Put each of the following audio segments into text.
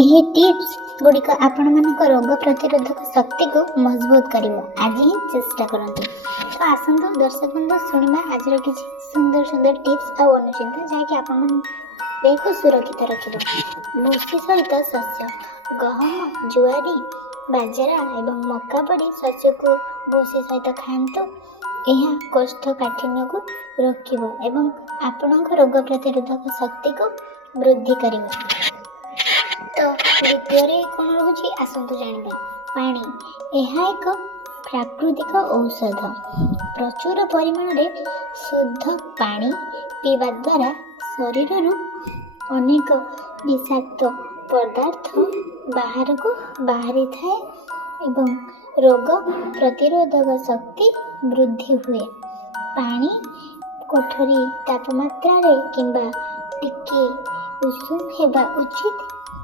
ଏହି ଟିପ୍ସ ଗୁଡ଼ିକ ଆପଣମାନଙ୍କ ରୋଗ ପ୍ରତିରୋଧକ ଶକ୍ତିକୁ ମଜବୁତ କରିବ। ଆଜି ହିଁ ଚେଷ୍ଟା କରନ୍ତୁ। ତ ଆସନ୍ତୁ ଦର୍ଶକ ବନ୍ଧୁ ଶୁଣିବା ଆଜିର କିଛି ସୁନ୍ଦର ସୁନ୍ଦର ଟିପ୍ସ ଆଉ ଅନୁଚିନ୍ତା ଯାହାକି ଆପଣମାନଙ୍କ ଦେହକୁ ସୁରକ୍ଷିତ ରଖିବ। ଭୁସି ସହିତ ଶସ୍ୟ ଗହମ, ଜୁଆରି, ବାଜରା ଏବଂ ମକା ପରି ଶସ୍ୟକୁ ଭୁସି ସହିତ ଖାଆନ୍ତୁ। ଏହା କୋଷ୍ଠକାଠିନ୍ୟକୁ ରୋକିବ ଏବଂ ଆପଣଙ୍କ ରୋଗ ପ୍ରତିରୋଧକ ଶକ୍ତିକୁ ବୃଦ୍ଧି କରିବ। ତ ଦ୍ୱିତୀୟରେ କ'ଣ ରହୁଛି ଆସନ୍ତୁ ଜାଣିବା। ପାଣି, ଏହା ଏକ ପ୍ରାକୃତିକ ଔଷଧ। ପ୍ରଚୁର ପରିମାଣରେ ଶୁଦ୍ଧ ପାଣି ପିଇବା ଦ୍ୱାରା ଶରୀରରୁ ଅନେକ ବିଷାକ୍ତ ପଦାର୍ଥ ବାହାରକୁ ବାହାରିଥାଏ ଏବଂ ରୋଗ ପ୍ରତିରୋଧକ ଶକ୍ତି ବୃଦ୍ଧି ହୁଏ। ପାଣି କୋଠରୀ ତାପମାତ୍ରାରେ କିମ୍ବା ଟିକେ ଉଷୁମ ହେବା ଉଚିତ।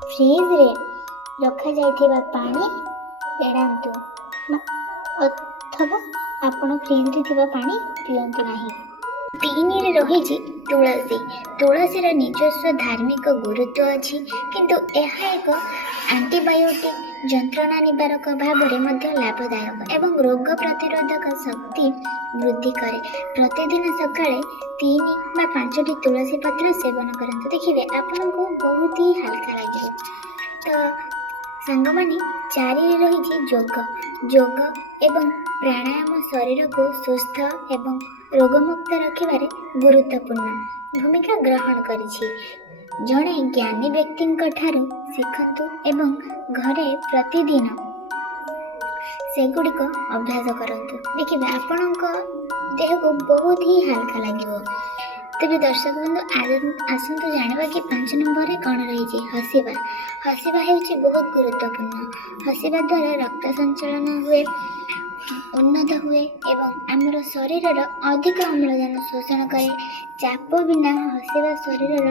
ଫ୍ରିଜରେ ରଖାଯାଇଥିବା ପାଣି ଏଡ଼ାନ୍ତୁ ଅଥବା ଆପଣ ଫ୍ରିଜରେ ଥିବା ପାଣି ପିଅନ୍ତୁ ନାହିଁ। 3ରେ ରହିଛି ତୁଳସୀ। ତୁଳସୀର ନିଜସ୍ୱ ଧାର୍ମିକ ଗୁରୁତ୍ୱ ଅଛି, କିନ୍ତୁ ଏହା ଏକ ଆଣ୍ଟିବାୟୋଟିକ୍ ଯନ୍ତ୍ରଣା ନିବାରକ ଭାବରେ ମଧ୍ୟ ଲାଭଦାୟକ ଏବଂ ରୋଗ ପ୍ରତିରୋଧକ ଶକ୍ତି ବୃଦ୍ଧି କରେ। ପ୍ରତିଦିନ ସକାଳେ 3 ବା 5ଟି ତୁଳସୀ ପତ୍ର ସେବନ କରନ୍ତୁ। ଦେଖିବେ ଆପଣଙ୍କୁ ବହୁତ ହି ହାଲକା ଲାଗିବ। ତ ସାଙ୍ଗମାନେ 4ରେ ରହିଛି ଯୋଗ। ଯୋଗ ଏବଂ ପ୍ରାଣାୟାମ ଶରୀରକୁ ସୁସ୍ଥ ଏବଂ ରୋଗମୁକ୍ତ ରଖିବାରେ ଗୁରୁତ୍ୱପୂର୍ଣ୍ଣ ଭୂମିକା ଗ୍ରହଣ କରିଛି। ଜଣେ ଜ୍ଞାନୀ ବ୍ୟକ୍ତିଙ୍କ ଠାରୁ ଶିଖନ୍ତୁ ଏବଂ ଘରେ ପ୍ରତିଦିନ ସେଗୁଡ଼ିକ ଅଭ୍ୟାସ କରନ୍ତୁ। ଦେଖିବେ ଆପଣଙ୍କ ଦେହକୁ ବହୁତ ହି ହାଲକା ଲାଗିବ। ତେବେ ଦର୍ଶକ ବନ୍ଧୁ ଆସନ୍ତୁ ଜାଣିବା କି 5 ନମ୍ବରରେ କ'ଣ ରହିଛି। ହସିବା। ହସିବା ହେଉଛି ବହୁତ ଗୁରୁତ୍ୱପୂର୍ଣ୍ଣ। ହସିବା ଦ୍ୱାରା ରକ୍ତ ସଞ୍ଚାଳନ ହୁଏ, ଉନ୍ନତ ହୁଏ ଏବଂ ଆମର ଶରୀରର ଅଧିକ ଅମ୍ଳଜାନ ଶୋଷଣ କରେ। ଚାପ ବିନା ହସିବା ଶରୀରର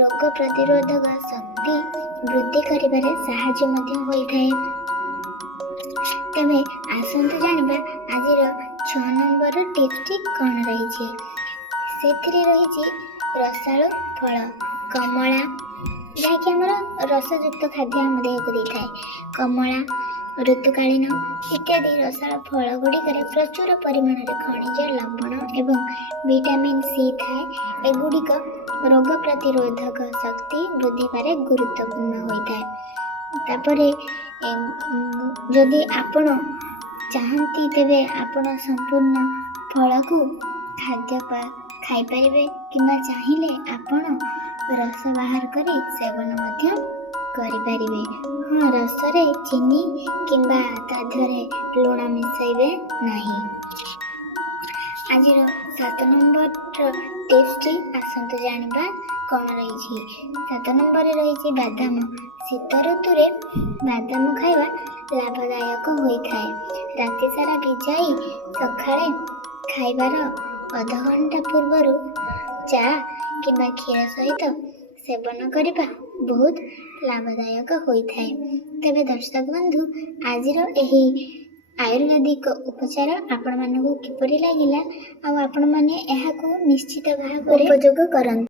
ରୋଗ ପ୍ରତିରୋଧକ ଶକ୍ତି ବୃଦ୍ଧି କରିବାରେ ସାହାଯ୍ୟ ମଧ୍ୟ ହୋଇଥାଏ। ତେବେ ଆସନ୍ତୁ ଜାଣିବା ଆଜିର 6 ନମ୍ବର ଟିପ୍ସଟି କ'ଣ ରହିଛି। ସେଥିରେ ରହିଛି ରସାଳୁ ଫଳ, କମଳା, ଯାହାକି ଆମର ରସଯୁକ୍ତ ଖାଦ୍ୟ ଆମ ଦେହକୁ ଦେଇଥାଏ। କମଳା, ଋତୁକାଳୀନ ଇତ୍ୟାଦି ରସାଳ ଫଳ ଗୁଡ଼ିକରେ ପ୍ରଚୁର ପରିମାଣରେ ଖଣିଜ ଲବଣ ଏବଂ ଭିଟାମିନ୍ ସି ଥାଏ। ଏଗୁଡ଼ିକ ରୋଗ ପ୍ରତିରୋଧକ ଶକ୍ତି ବୃଦ୍ଧିବାରେ ଗୁରୁତ୍ୱପୂର୍ଣ୍ଣ ହୋଇଥାଏ। ତାପରେ ଯଦି ଆପଣ ଚାହାନ୍ତି ତେବେ ଆପଣ ସମ୍ପୂର୍ଣ୍ଣ ଫଳକୁ ଖାଦ୍ୟ ଖାଇପାରିବେ କିମ୍ବା ଚାହିଁଲେ ଆପଣ ରସ ବାହାର କରି ସେବନ ମଧ୍ୟ କରିପାରିବେ। ହଁ, ରସରେ ଚିନି କିମ୍ବା ତା ଦେହରେ ଲୁଣ ମିଶାଇବେ ନାହିଁ। ଆଜିର 7 ନମ୍ବରର ଟିପ୍ସଟି ଆସନ୍ତୁ ଜାଣିବା କ'ଣ ରହିଛି। 7 ନମ୍ବରରେ ରହିଛି ବାଦାମ। ଶୀତ ଋତୁରେ ବାଦାମ ଖାଇବା ଲାଭଦାୟକ ହୋଇଥାଏ। ରାତି ସାରା ଭିଜାଇ ସକାଳେ ଖାଇବାର ଅଧଘଣ୍ଟା ପୂର୍ବରୁ ଚା କିମ୍ବା କ୍ଷୀର ସହିତ ସେବନ କରିବା ବହୁତ ଲାଭଦାୟକ ହୋଇଥାଏ। ତେବେ ଦର୍ଶକ ବନ୍ଧୁ ଆଜିର ଏହି ଆୟୁର୍ବେଦିକ ଉପଚାର ଆପଣମାନଙ୍କୁ କିପରି ଲାଗିଲା ଆଉ ଆପଣମାନେ ଏହାକୁ ନିଶ୍ଚିତ ଭାବରେ ଉପଯୋଗ କରନ୍ତୁ।